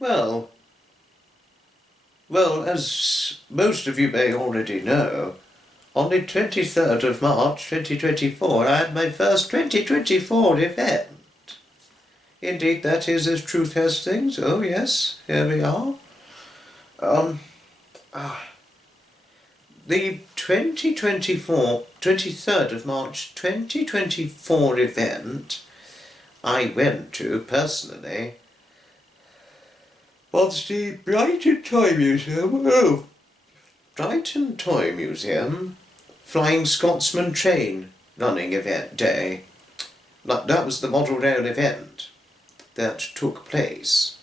Well, as most of you may already know, on the 23rd of March 2024 I had my first 2024 event. Indeed, that is as truth has things. Oh yes, here we are. The 23rd of March 2024 event I went to personally was the Brighton Toy Museum. Oh, Brighton Toy Museum Flying Scotsman train running event day. That was the model rail event that took place.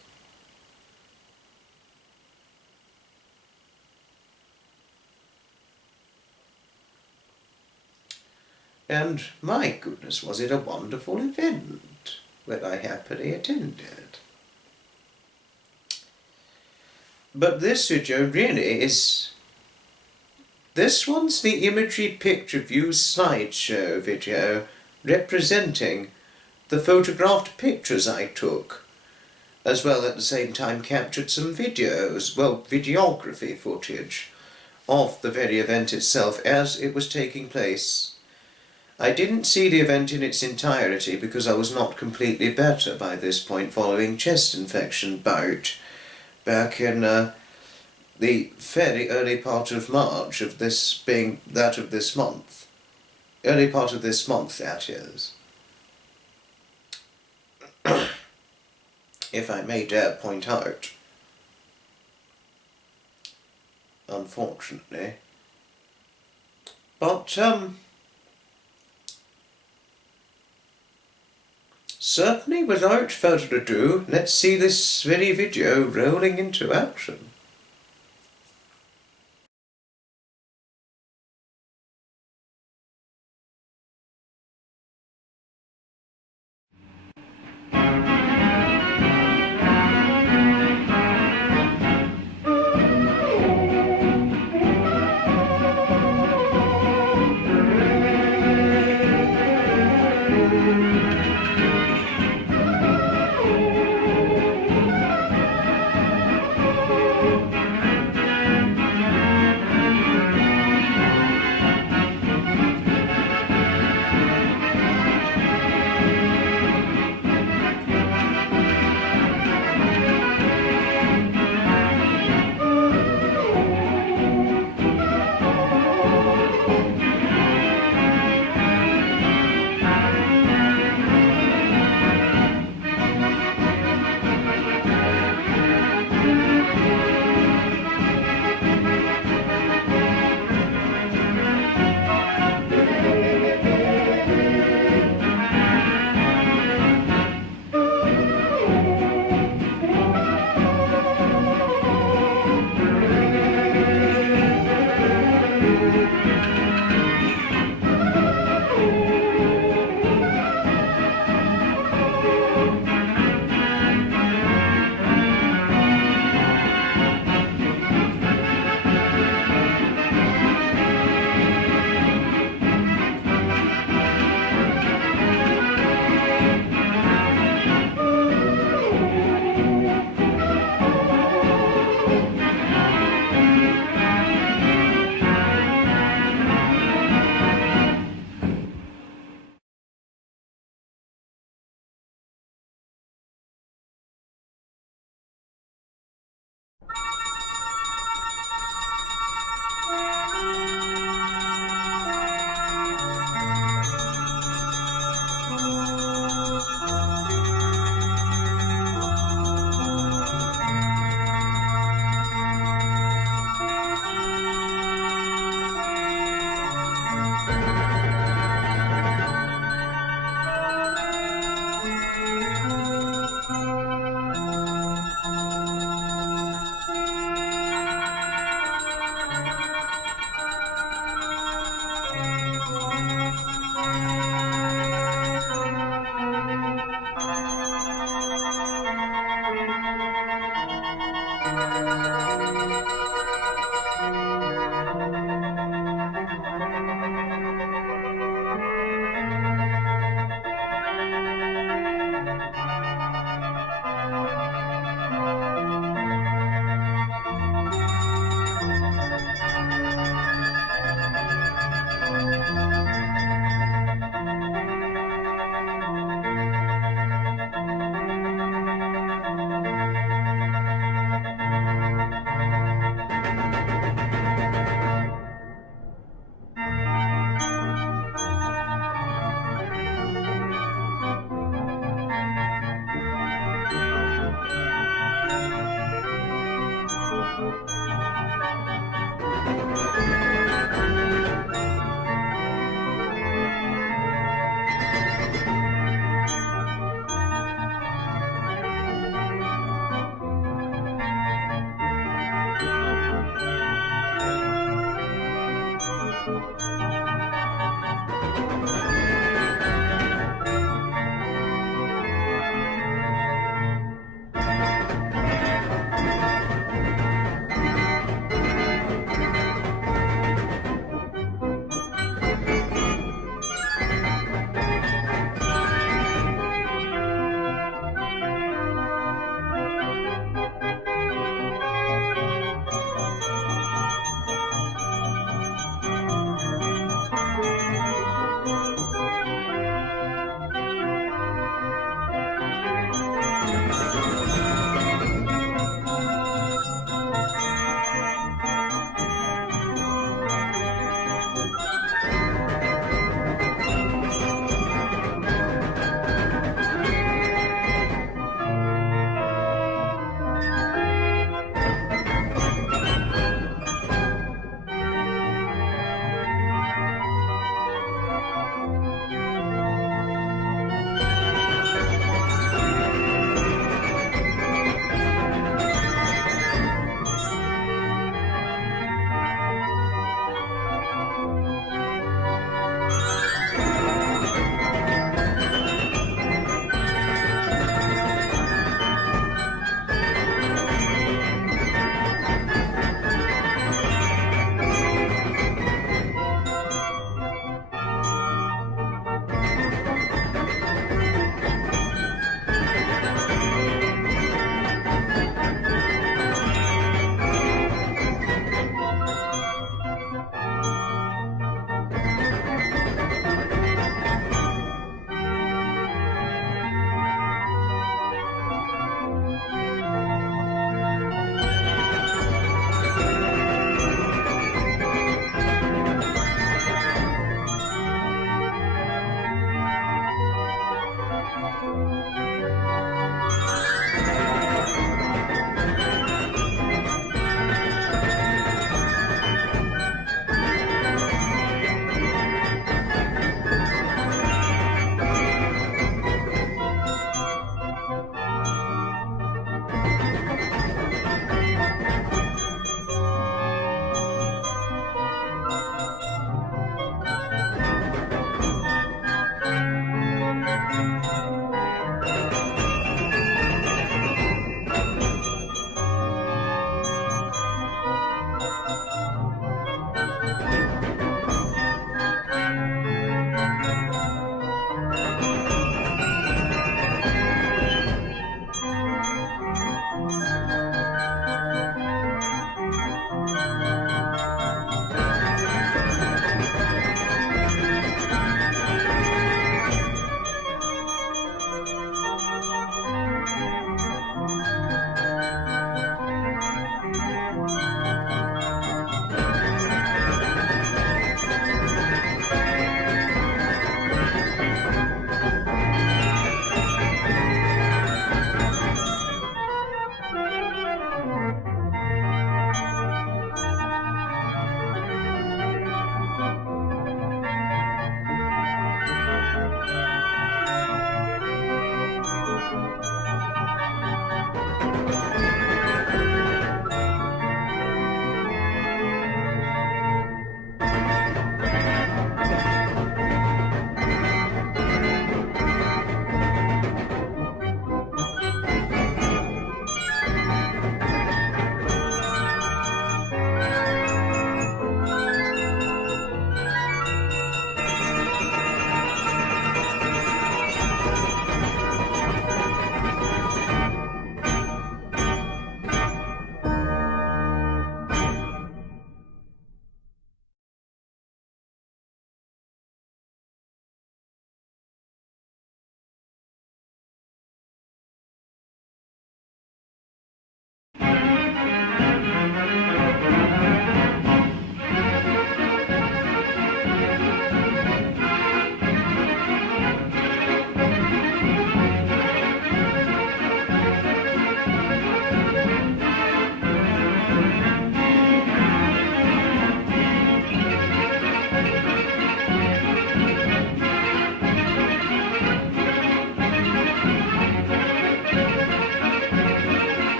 And my goodness, was it a wonderful event that I happily attended. But this video really is... This one's the Imagery Picture View slideshow video representing the photographed pictures I took, as well at the same time captured some videos, well, videography footage of the very event itself as it was taking place. I didn't see the event in its entirety because I was not completely better by this point following chest infection bout back in the fairly early part of March, of this being that of this month. Early part of this month, that is. If I may dare point out. Unfortunately. But, certainly without further ado, let's see this very video rolling into action.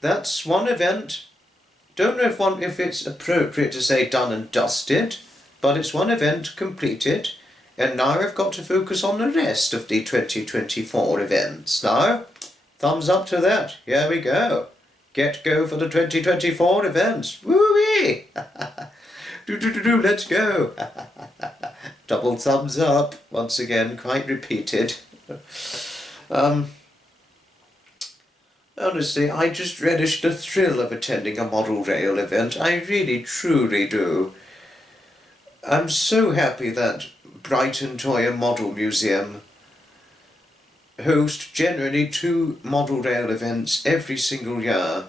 That's one event. Don't know if it's appropriate to say done and dusted, but it's one event completed, and now I've got to focus on the rest of the 2024 events. Now, thumbs up to that. Here we go. Get go for the 2024 events. Woo-wee! Let's go. Double thumbs up. Once again, quite repeated. Honestly, I just relish the thrill of attending a model rail event. I really, truly do. I'm so happy that Brighton Toy and Model Museum host generally 2 model rail events every single year.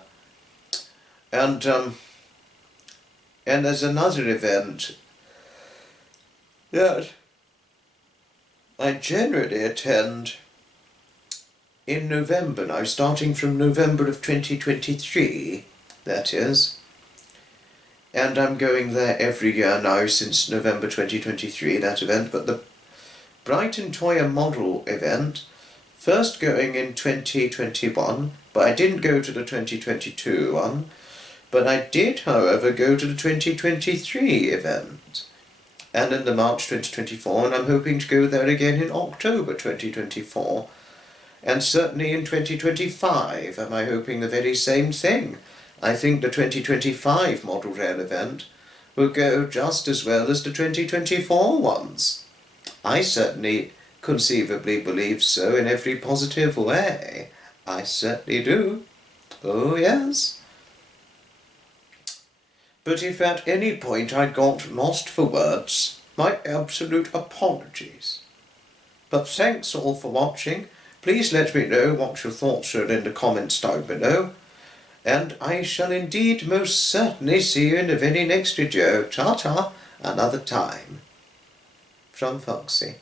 And there's another event that I generally attend in November now, starting from November of 2023, that is. And I'm going there every year now since November 2023, that event. But the Brighton Toy and Model event, first going in 2021, but I didn't go to the 2022 one. But I did, however, go to the 2023 event. And in the March 2024, and I'm hoping to go there again in October 2024. And certainly in 2025, am I hoping the very same thing. I think the 2025 model rail event will go just as well as the 2024 ones. I certainly conceivably believe so in every positive way. I certainly do. Oh yes. But if at any point I got lost for words, my absolute apologies. But thanks all for watching. Please let me know what your thoughts are in the comments down below. And I shall indeed most certainly see you in the very next video. Ta-ta, another time. From Foxy.